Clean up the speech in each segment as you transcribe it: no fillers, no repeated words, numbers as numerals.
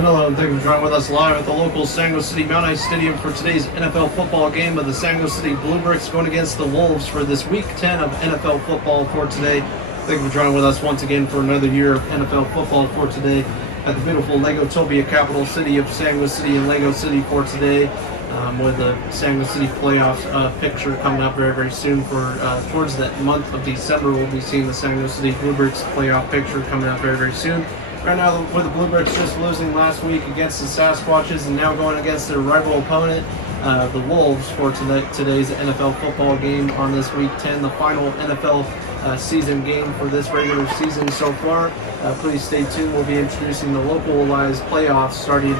Hello, and thank you for joining with us live at the local San Jose City Mount Ice Stadium for today's NFL football game of the San Jose City Bluebricks going against the Wolves for this Week 10 of NFL football for today. Thank you for joining with us once again for another year of NFL football for today at the beautiful Legotopia capital city of San Jose City and Lego City for today, with the San Jose City playoffs picture coming up very, very soon. For towards that month of December, we'll be seeing the San Jose City Bluebricks playoff picture coming up very, very soon. Right now, with the Bluebricks just losing last week against the Sasquatches and now going against their rival opponent, the Wolves, for today's NFL football game on this Week 10, the final NFL season game for this regular season so far. Please stay tuned. We'll be introducing the localized playoffs starting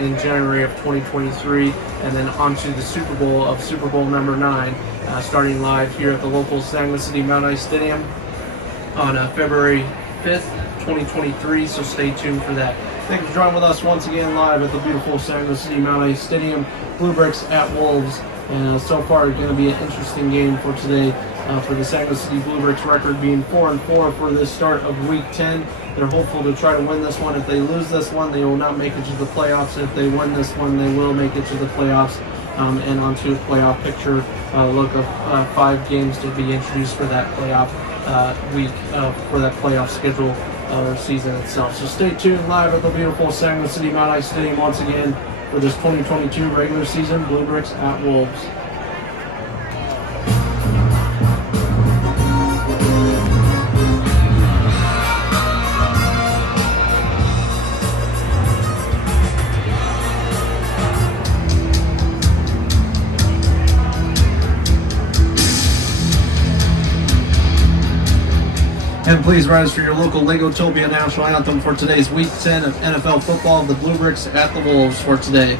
in January of 2023, and then onto the Super Bowl number 9, starting live here at the local San Jose City Mount Ice Stadium on February 5th. 2023, so stay tuned for that. Thank you for joining with us once again live at the beautiful San Jose City Mount Ice Stadium. Bluebricks at Wolves, and so far it's going to be an interesting game for today. For the San Jose City Bluebricks record being 4-4 for this start of Week 10. They're hopeful to try to win this one. If they lose this one, they will not make it to the playoffs. If they win this one, they will make it to the playoffs, and onto a playoff picture. Look of 5 games to be introduced for that playoff week, for that playoff schedule or season itself. So stay tuned live at the beautiful San Jose City Mount Ice Stadium once again for this 2022 regular season Bluebricks at Wolves. And please rise for your local Legotopia national anthem for today's Week 10 of NFL football of the Bluebricks at the Wolves for today.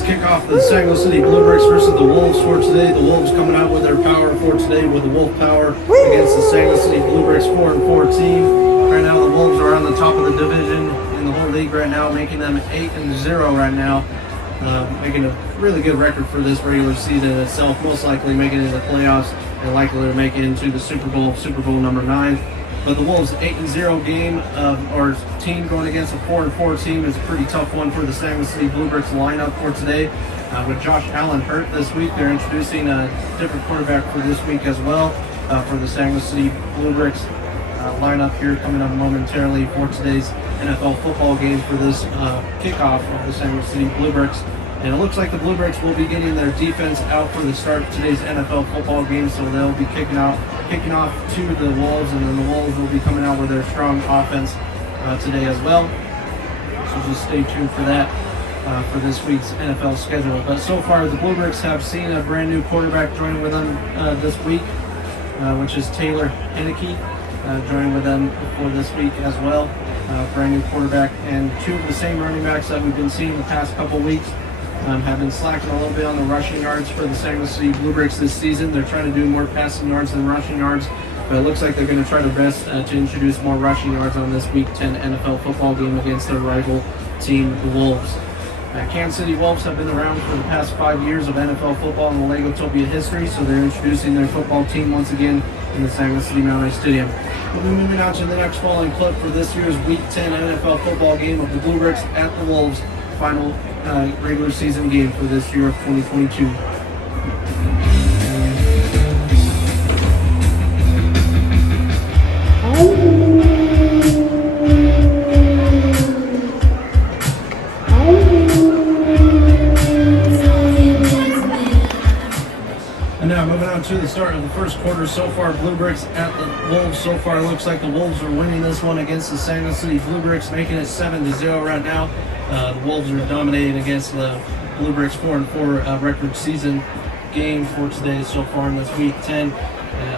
Kickoff the San Jose City Bluebricks versus the Wolves for today. The Wolves coming out with their power for today with the Wolf power against the San Jose City Bluebricks 4-4 team. Right now the Wolves are on the top of the division in the whole league right now, making them 8-0 right now, making a really good record for this regular season itself, most likely making it to the playoffs and likely to make it into the Super Bowl number 9. But the Wolves' 8-0 game or team going against a 4-4 team is a pretty tough one for the San Jose City Bluebricks lineup for today. With Josh Allen hurt this week, they're introducing a different quarterback for this week as well for the San Jose City Bluebricks lineup here coming up momentarily for today's NFL football game for this kickoff of the San Luis City Bluebricks. And it looks like the Bluebricks will be getting their defense out for the start of today's NFL football game, so they'll be kicking off to the Wolves, and then the Wolves will be coming out with their strong offense today as well. So just stay tuned for that for this week's NFL schedule. But so far, the Bluebricks have seen a brand new quarterback joining with them this week, which is Taylor Henneke, joining with them for this week as well. Brand new quarterback, and two of the same running backs that we've been seeing the past couple weeks have been slacking a little bit on the rushing yards for the San Luis City Bluebricks this season. They're trying to do more passing yards than rushing yards, but it looks like they're going to try their best to introduce more rushing yards on this Week 10 NFL football game against their rival team, the Wolves. Kansas City Wolves have been around for the past 5 years of NFL football in the Legotopia history, so they're introducing their football team once again in the San Luis City Mount Ice Stadium. We'll be moving on to the next following clip for this year's Week 10 NFL football game of the Bluebricks at the Wolves, final regular season game for this year of 2022. And now moving on to the start of the first quarter. So far, Bluebricks at the Wolves. So far, it looks like the Wolves are winning this one against the San Luis City Bluebricks, making it 7-0 right now. The Wolves are dominating against the Bluebricks 4-4 record season game for today so far in this Week 10.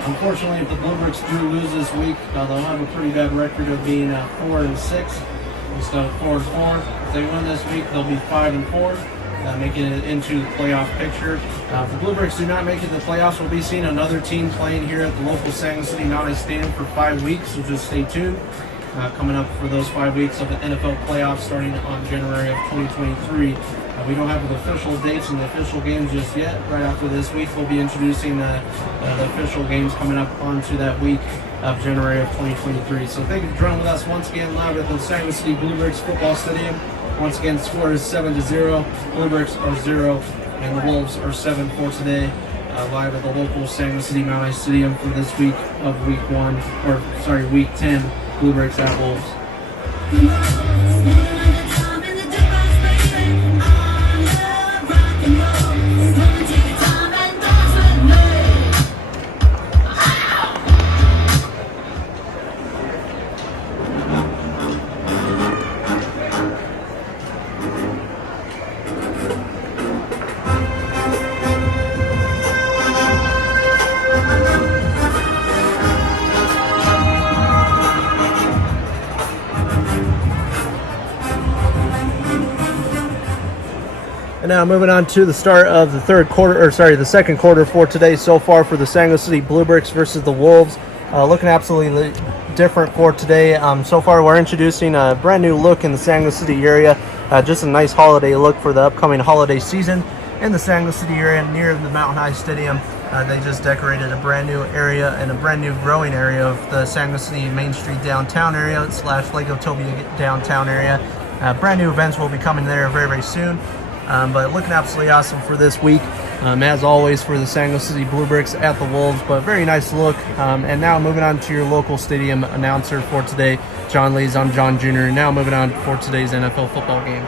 Unfortunately, if the Bluebricks do lose this week, they'll have a pretty bad record of being 4-6 instead of 4-4. If they win this week, they'll be 5-4. Making it into the playoff picture. If the Bluebricks do not make it to the playoffs, we'll be seeing another team playing here at the local San Luis City Mount Ice Stadium for 5 weeks, so just stay tuned. Coming up for those 5 weeks of the NFL playoffs starting on January of 2023. We don't have the official dates and the official games just yet. Right after this week, we'll be introducing the official games coming up onto that week of January of 2023. So thank you for joining with us once again live at the San Luis City Bluebricks Football Stadium. Once again, the score is 7-0. Bluebricks are 0, and the Wolves are 7 for today. Live at the local San Luis City Mount Ice Stadium for this week of Week 10. Bluebricks at Wolves. And now moving on to the start of the the second quarter for today so far for the San Luis City Bluebricks versus the Wolves. Looking absolutely different for today. So far we're introducing a brand new look in the San Luis City area. Just a nice holiday look for the upcoming holiday season in the San Luis City area near the Mountain High Stadium. They just decorated a brand new area and a brand new growing area of the San Luis City Main Street downtown area / Legotopia downtown area. Brand new events will be coming there very, very soon. But looking absolutely awesome for this week, as always for the San Luis City Bluebricks at the Wolves, but very nice look. And now moving on to your local stadium announcer for today, John Lees. I'm John Jr. Now moving on for today's NFL football game.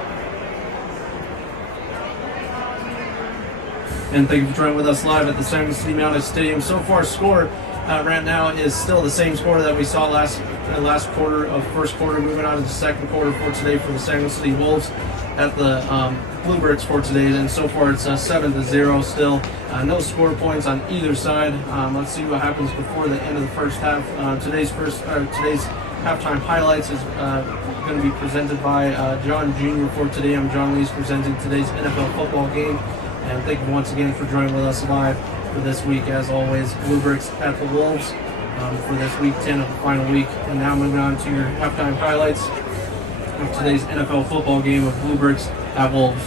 And thank you for joining with us live at the San Luis City Mount Ice Stadium. So far, score right now is still the same score that we saw last quarter of first quarter. Moving on to the second quarter for today for the San Luis City Wolves at the Bluebricks for today, and so far it's 7-0 still. No score points on either side. Let's see what happens before the end of the first half. Today's halftime highlights is going to be presented by John Jr. for today. I'm John Lees presenting today's NFL football game, and thank you once again for joining with us live for this week. As always, Bluebricks at the Wolves for this Week 10 of the final week. And now moving on to your halftime highlights of today's NFL football game of Bluebricks at Wolves.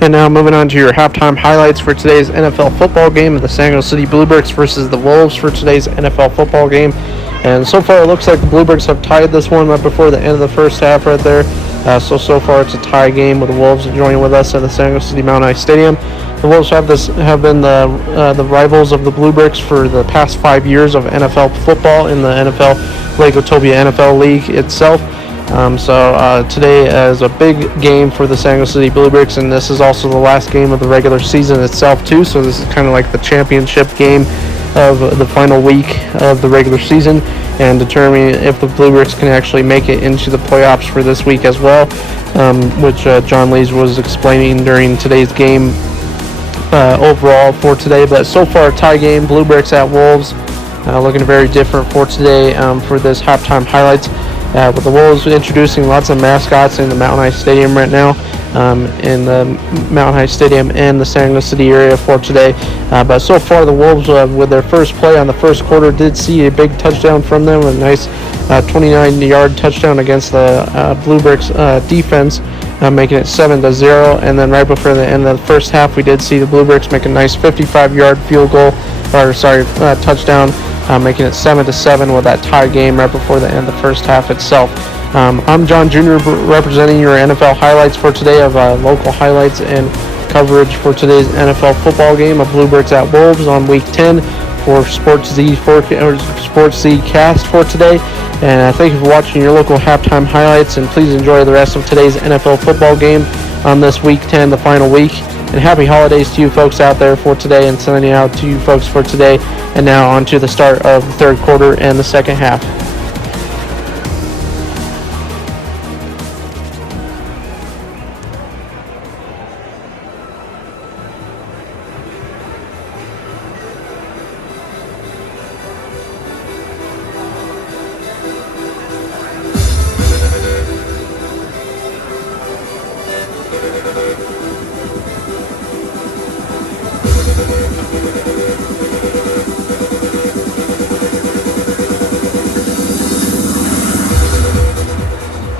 And now moving on to your halftime highlights for today's NFL football game of the San Luis City Bluebricks versus the Wolves for today's NFL football game. And so far it looks like the Bluebricks have tied this one right before the end of the first half right there. So far it's a tie game with the Wolves joining with us at the San Luis City Mount Ice Stadium. The Wolves have been the rivals of the Bluebricks for the past 5 years of NFL football in the NFL Lake Otobia NFL League itself. So today is a big game for the San Luis City Bluebricks, and this is also the last game of the regular season itself too. So this is kind of like the championship game of the final week of the regular season, and determining if the Bluebricks can actually make it into the playoffs for this week as well, which John Lees was explaining during today's game overall for today. But so far, a tie game, Bluebricks at Wolves, looking very different for today for this halftime highlights. With the Wolves introducing lots of mascots in the Mountain High Stadium right now, in the Mountain High Stadium and the San Luis City area for today. But so far, the Wolves, with their first play on the first quarter, did see a big touchdown from them, a nice 29-yard touchdown against the Bluebricks defense, making it 7-0. And then right before the end of the first half, we did see the Bluebricks make a nice 55-yard touchdown, making it 7-7 with that tie game right before the end of the first half itself. I'm John Jr. representing your NFL highlights for today of local highlights and coverage for today's NFL football game of Bluebricks at Wolves on Week 10 for Sports Z Cast for today. And thank you for watching your local halftime highlights, and please enjoy the rest of today's NFL football game on this Week 10, the final week. And happy holidays to you folks out there for today, and sending out to you folks for today. And now on to the start of the third quarter and the second half.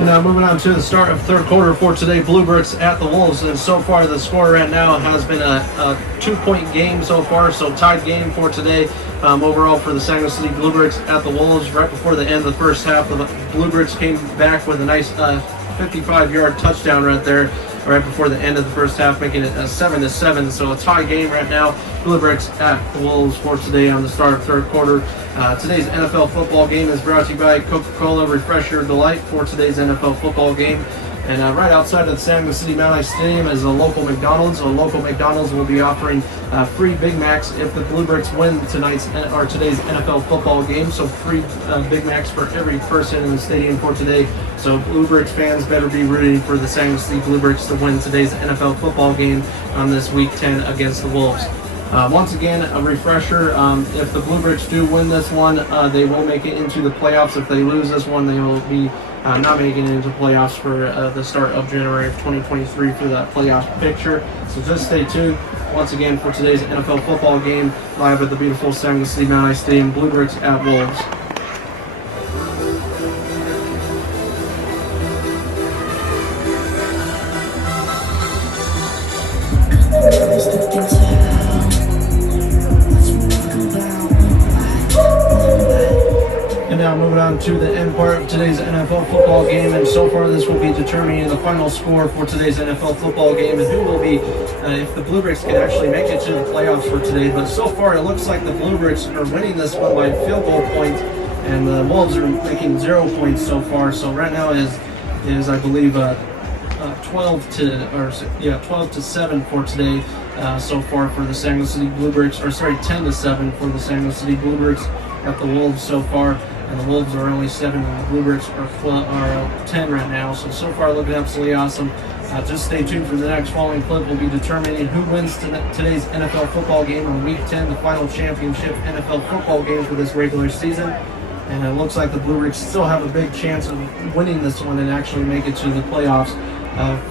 Now moving on to the start of third quarter for today, Bluebricks at the Wolves, and so far the score right now has been a 2-point game so far, so tied game for today overall for the San Luis City Bluebricks at the Wolves. Right before the end of the first half, the Bluebricks came back with a nice 55-yard touchdown right there, right before the end of the first half, making it 7-7. So a tie game right now, Bluebricks at the Wolves for today on the start of third quarter. Today's NFL football game is brought to you by Coca-Cola. Refresh your delight for today's NFL football game. And right outside of the San Luis City Mountain High Stadium is a local McDonald's. A local McDonald's will be offering free Big Macs if the Bluebricks win today's NFL football game. So free Big Macs for every person in the stadium for today. So Bluebricks fans better be rooting for the San Luis City Bluebricks to win today's NFL football game on this Week 10 against the Wolves. Once again, a refresher, if the Bluebricks do win this one, they will make it into the playoffs. If they lose this one, they will be not making it into playoffs for the start of January of 2023 for that playoff picture. So just stay tuned. Once again, for today's NFL football game, live at the beautiful San Luis City Mountain High Stadium, Bluebricks at Wolves. Now moving on to the end part of today's NFL football game, and so far this will be determining the final score for today's NFL football game and who will be, if the Bluebricks can actually make it to the playoffs for today. But so far it looks like the Bluebricks are winning this one by field goal point, and the Wolves are making 0 points so far. So right now is I believe 12 to 7 for today so far for the San Luis City Bluebricks, 10-7 for the San Luis City Bluebricks at the Wolves so far. And the Wolves are only 7, and the Bluebricks are 10 right now. So far looking absolutely awesome. Just stay tuned for the next following clip. We'll be determining who wins today's NFL football game on Week 10, the final championship NFL football game for this regular season. And it looks like the Bluebricks still have a big chance of winning this one and actually make it to the playoffs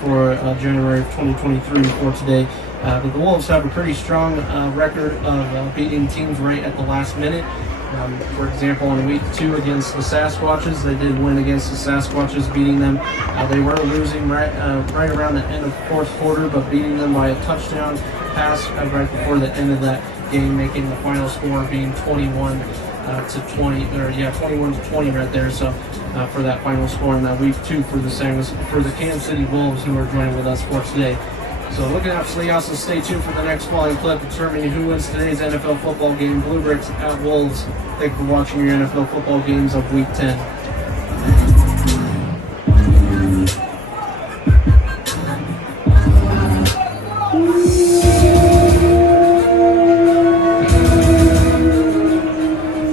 for January of 2023 for today. But the Wolves have a pretty strong record of beating teams right at the last minute. For example, in Week 2 against the Sasquatches, they did win against the Sasquatches, beating them. They were losing right around the end of the fourth quarter, but beating them by a touchdown pass right before the end of that game, making the final score being 21 to 20 right there. So for that final score in that Week 2 for the Kansas City Wolves, who are joining with us for today. So looking out for the also stay tuned for the next following clip determining who wins today's NFL football game, Bluebricks at Wolves. Thank you for watching your NFL football games of Week 10.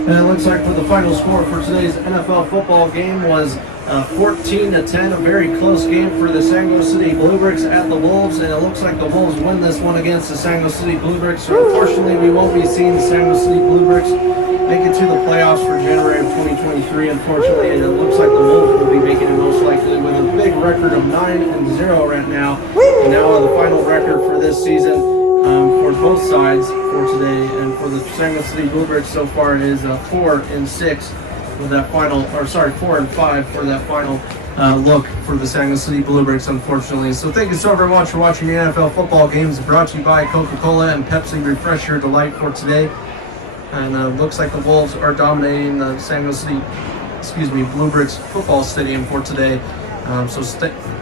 And it looks like for the final score for today's NFL football game was 14-10, a very close game for the Sanglo City Bluebricks at the Wolves, and it looks like the Wolves win this one against the Sanglo City Bluebricks. So unfortunately, we won't be seeing the Sanglo City Bluebricks make it to the playoffs for January of 2023. Unfortunately, and it looks like the Wolves will be making it most likely with a big record of 9-0 right now. And now the final record for this season for both sides for today, and for the Sanglo City Bluebricks so far is 4-6. With that final, 4-5 for that final look for the Sanglo City Bluebricks, unfortunately. So thank you so very much for watching your NFL football games, brought to you by Coca-Cola and Pepsi. Refresh your delight for today. And looks like the Wolves are dominating the Sanglo City, Bluebricks football stadium for today. So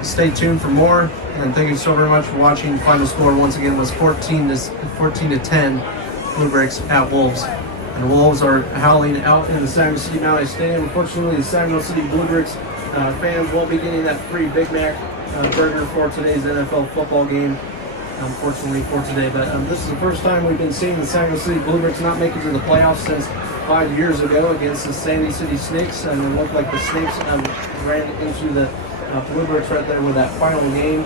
stay tuned for more. And thank you so very much for watching. Final score once again was 14-10, Bluebricks at Wolves. And the Wolves are howling out in the Sanglo City Mountain Stadium. Unfortunately, the Sanglo City Bluebricks fans won't be getting that free Big Mac burger for today's NFL football game, unfortunately, for today. But this is the first time we've been seeing the Sanglo City Bluebricks not make it to the playoffs since 5 years ago against the Sandy City Snakes. And it looked like the Snakes ran into the Bluebricks right there with that final game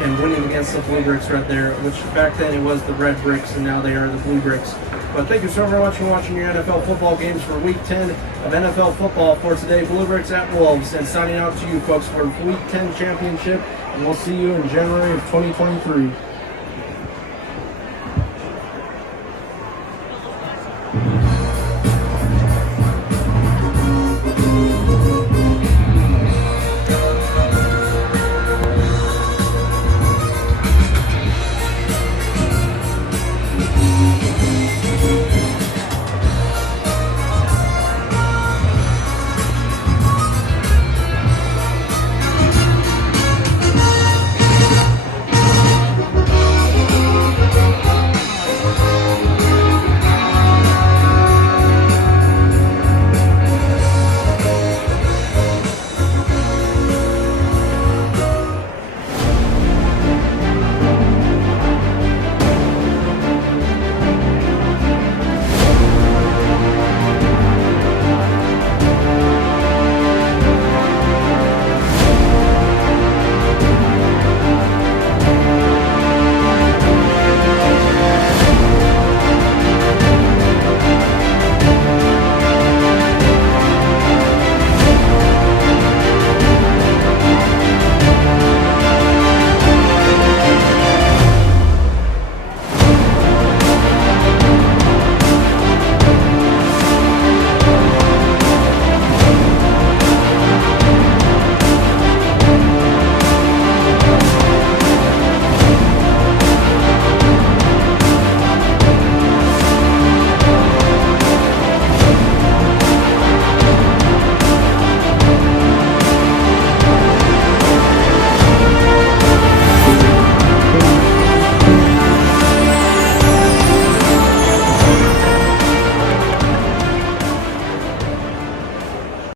and winning against the Bluebricks right there, which back then it was the Red Bricks, and now they are the Bluebricks. But thank you so very much for watching your NFL football games for Week 10 of NFL football for today, Bluebricks at Wolves. And signing out to you folks for Week 10 championship, and we'll see you in January of 2023.